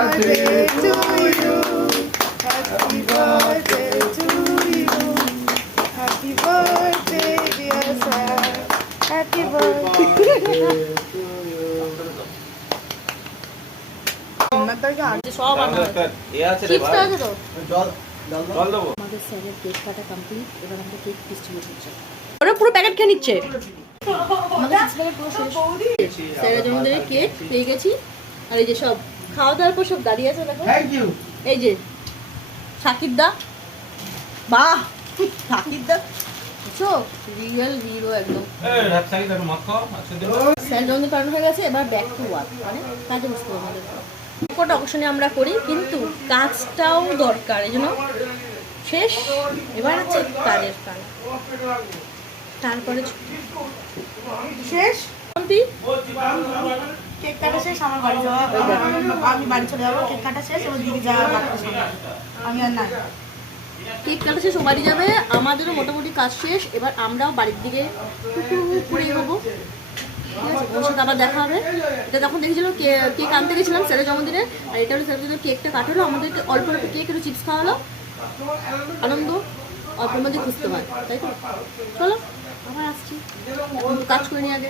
birthday to you. Happy birthday to you. Happy birthday, dear sir. Happy birthday. সব আমাদের স্যারের cake কাটা complete. এবার আমরা কেক ডিস্ট্রিবিউট করছি। ওরা পুরো প্যাকেট খেয়ে নিচ্ছে। স্যারের জন্মদিনের কেক পেয়ে গেছি। আর এই যে সব খাওয়া দাওয়ার পর সব দাঁড়িয়ে আছে দেখো। এই যে শাকিব দা, বাহ শাকিব দা রিয়েল হিরো একদম। স্যার জন্মদিন পালন হয়ে গেছে, এবার ব্যাক টু ওয়ার্ক, মানে কাজে বসতে হবে আমাদের। কটা অকেশনে আমরা করি, কিন্তু কাজটাও দরকার, এই জন্য শেষ। এবার আছে কাজের কাজ, তারপরে শেষ। কেক কাটা শেষ, আমার বাড়ি যাওয়া, আমি বাড়ি চলে যাবো। কেক কাটা শেষ, এবার দিদি যাওয়া, আমি আর না। কেক কাটা শেষ, ও বাড়ি যাবে, আমাদেরও মোটামুটি কাজ শেষ। এবার আমরাও বাড়ির দিকে করে এগোবো। ঠিক আছে, ওর সাথে আবার দেখা হবে। এটা তখন দেখেছিল কেক আনতে গেছিলাম স্যারের জন্মদিনে, আর এটা হলো স্যারের জন্য কেকটা কাটালো, আমাদেরকে অল্প অল্প কেক একটু চিপস খাওয়ালো। আনন্দ অল্পের মধ্যে খুঁজতে হয়, তাই তো? চলো আবার আসছি, কাজ করে নিয়ে আগে।